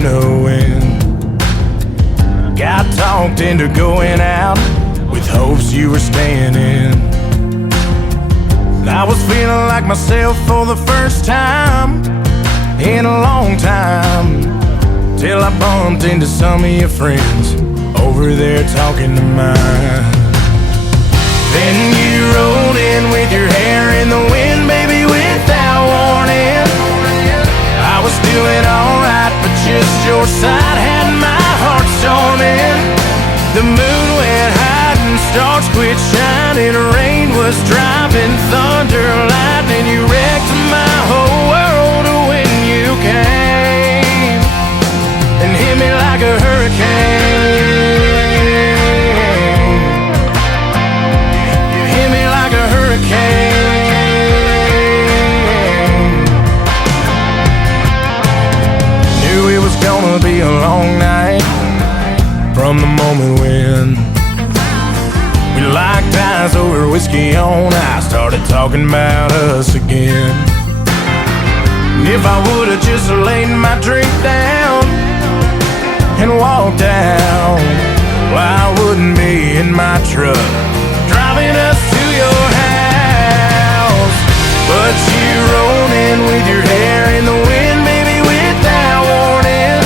you know when. Got talked into going out with hopes you were staying in. I was feeling like myself for the first time in a long time, till I bumped into some of your friends over there talking to mine. Then you rolled in with your hair in the wind, baby, without warning. I was doing alright, but just your side had my heart storming. The moon went high and stars quit shining. Rain was driving, thunder, lightning. You wrecked my whole world when you came and hit me like a hurricane. You hit me like a hurricane. Knew it was gonna be a long night from the moment when we locked eyes over whiskey on ice, started talking about us again. And if I would've just laid my drink down and walked out, well, I wouldn't be in my truck driving us to your house. But you rolled in with your hair in the wind, baby, without warning.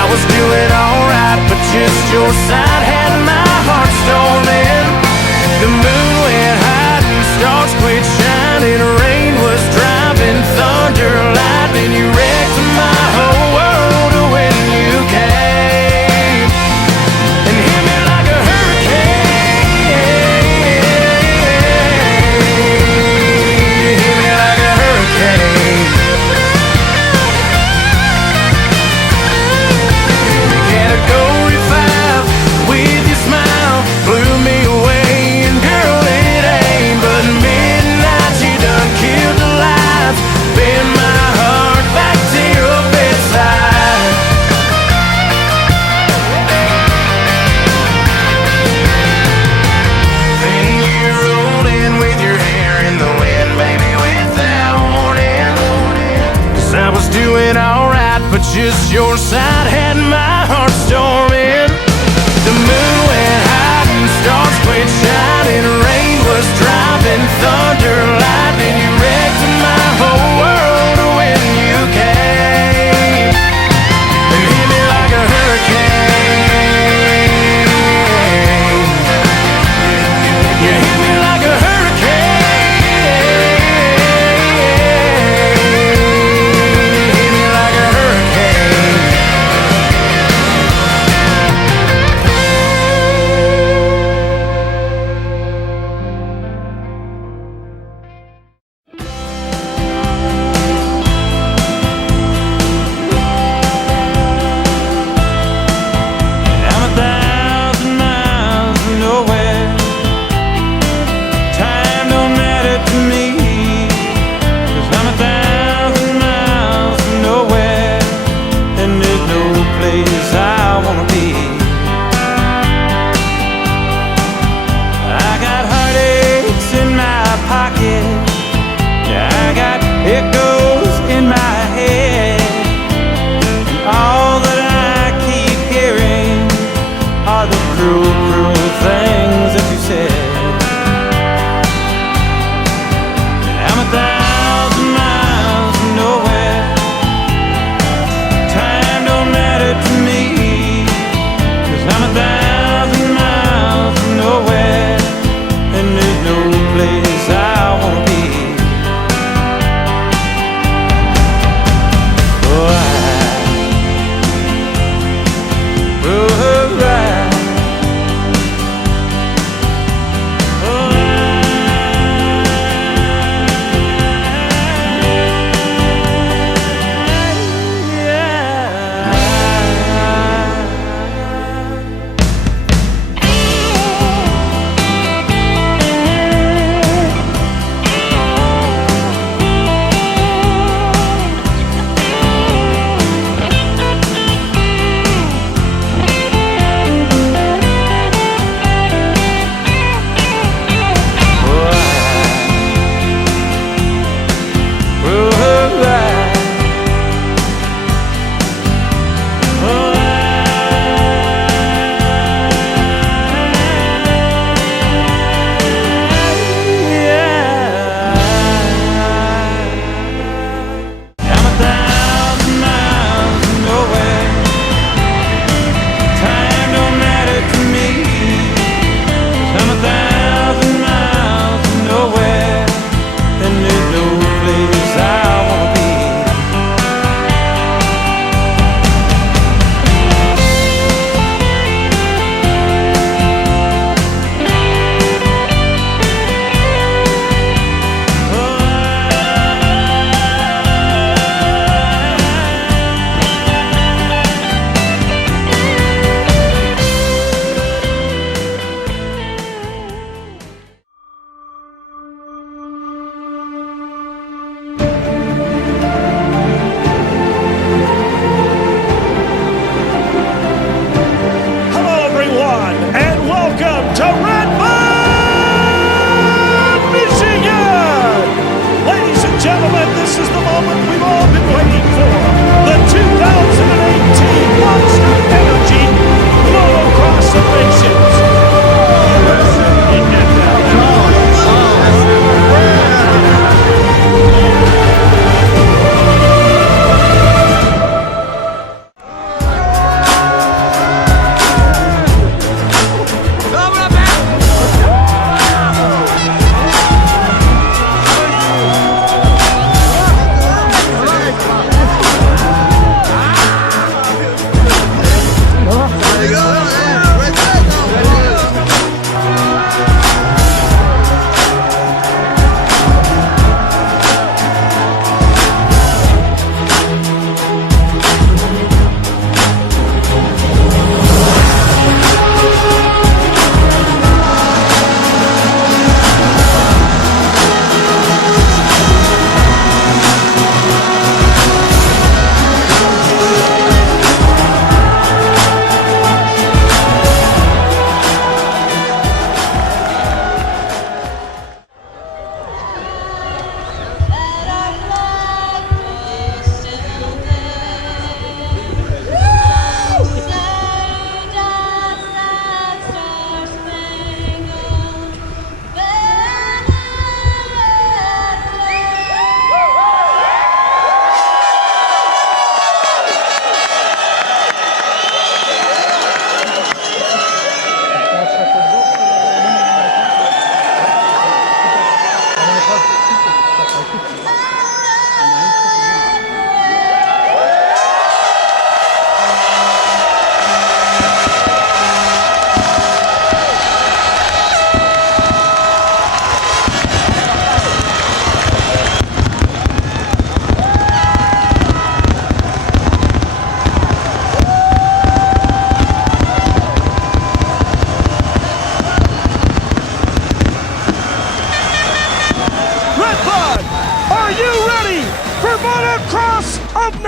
I was doing alright, but just your side had my heart storming. The moon went high and stars quit shining. Rain was driving, thunder, lightning. You wrecked my whole world when you came and hit me like a hurricane. You hit me like a hurricane. Category 5 with your smile blew me away, and girl, it ain't but midnight. You done killed the lights, bend my heart back to your bedside. Then you rolled in with your hair in the wind, baby, without warning. 'Cause I was doing alright, but just your side had my heart storming. The moon went high and stars quit shining. Rain was driving, thunder, lightning. You wrecked my whole world when you came and hit me like a hurricane. You hit me like a hurricane. You hit me like a hurricane.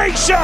Nation!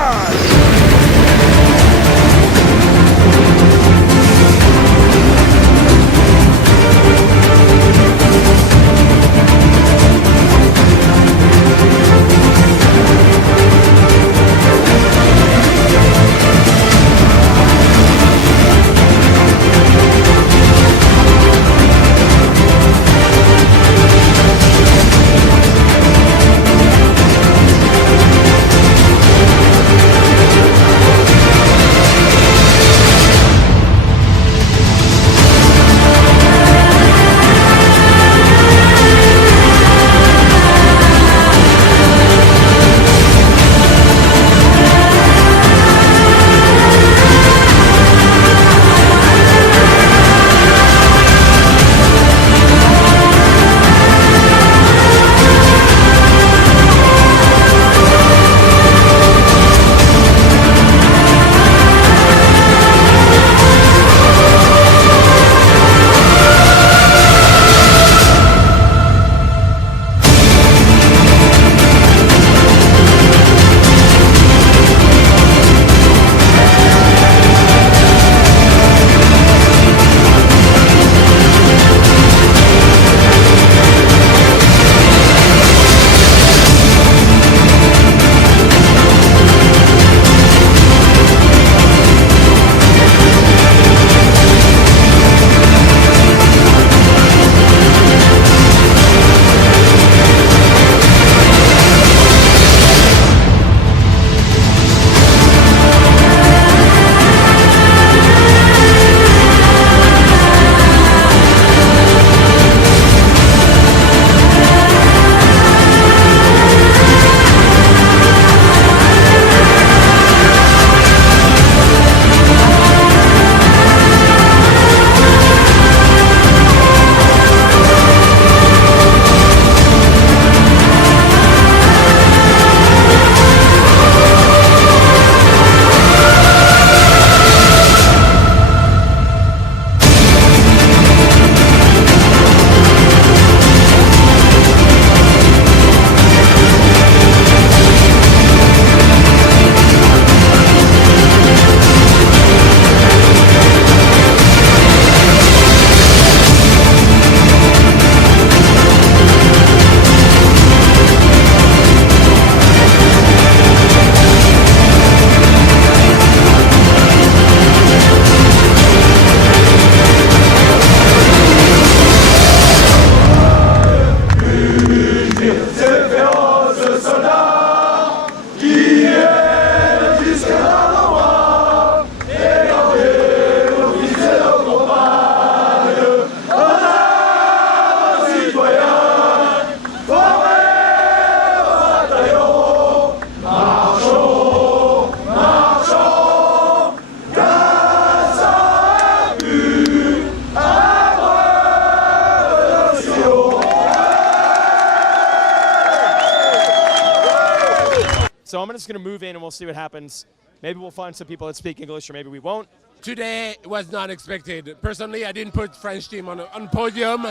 So I'm just going to move in and we'll see what happens. Maybe we'll find some people that speak English, or maybe we won't. Today was not expected. Personally, I didn't put French team on podium,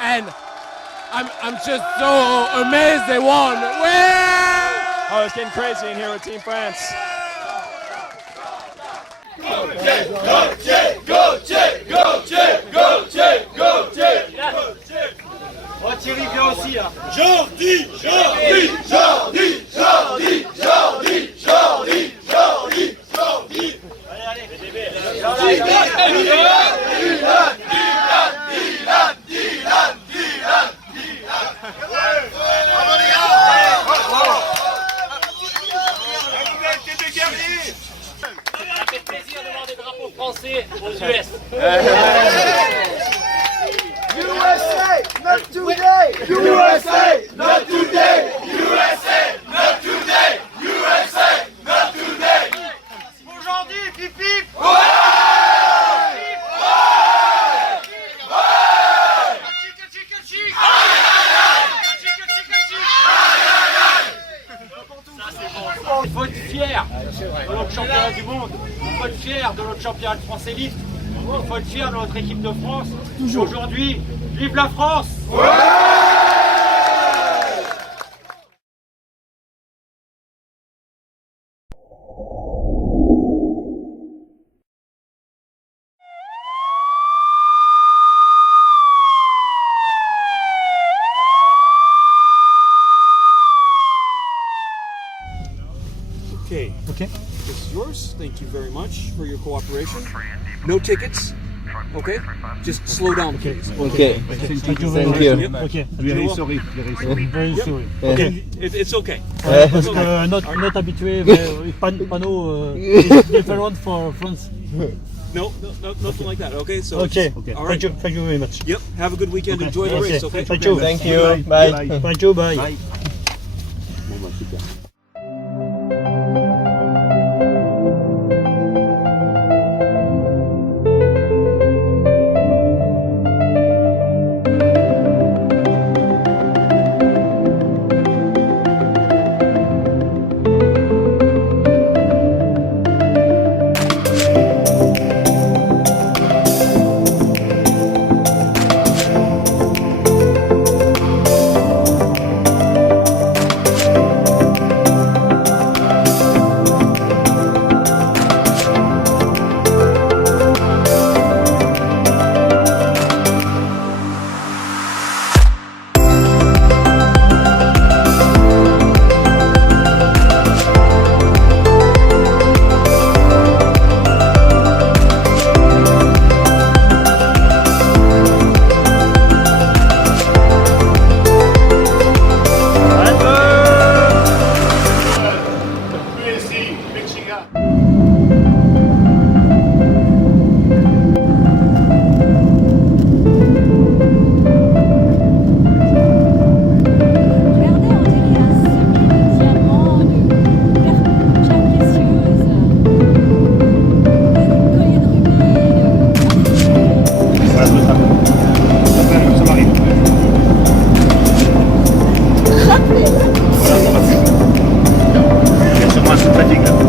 and I'm just so amazed they won. Oh, it's getting crazy in here with Team France. Go, Jay! Go, Jay! Go, Jay! Go, Jay! Go, Jay! Go, Jay! Oh, Thierry, viens aussi là. Jordi! Jordi! Jordi! Jordi! Jordi! Jordi! Jordi! Jordi! Allez, ça fait plaisir de voir des drapeaux français aux US. USA, not today! USA! Not today! USA! Not today! USA! Not today! Aujourd'hui, pip pip. Il faut être fier de notre championnat du monde, il faut être fier de notre championnat de France élite, il faut être fier de notre équipe de France. Aujourd'hui, vive la France! Okay. Okay. This is yours. Thank you very much for your cooperation. No tickets. Okay? Just slow down, please. Okay. Thank you. Thank you. Yep. Okay. Very sorry. Very Yep. sorry. Okay. It's okay. Parce que not habitué, panneau is different for France. No, nothing like that. Okay. So. Okay. All right. Thank you very much. Yep. Have a good weekend. Enjoy the race. Okay. Thank you. Thank you. Bye. Thank you. Bye. Regardez, on dirait un cycle de diamants, de pierres précieuses, des colliers de rubis. Ça m'arrive. Voilà, ça va plus. C'est moi, c'est fatigue là.